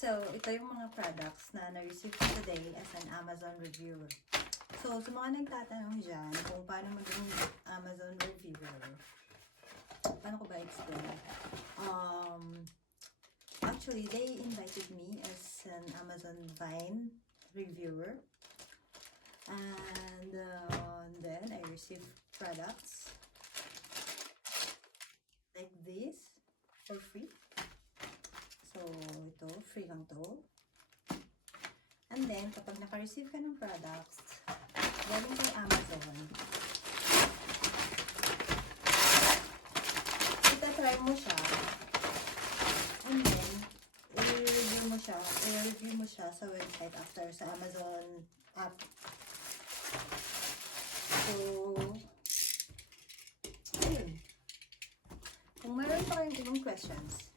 So, ito yung mga products na na-receive ko today as an Amazon reviewer. So, sa mga nagtatanong dyan kung paano maging Amazon reviewer, paano ko ba explain? Actually, they invited me as an Amazon Vine reviewer. And then I received products like this for free. So, ito, free lang to. And then, kapag naka-receive ka ng products, galing kay Amazon, itatry mo siya, and then, i-review mo siya sa website after sa Amazon app. So, ayun. Kung mayroon pa kayong ibang questions,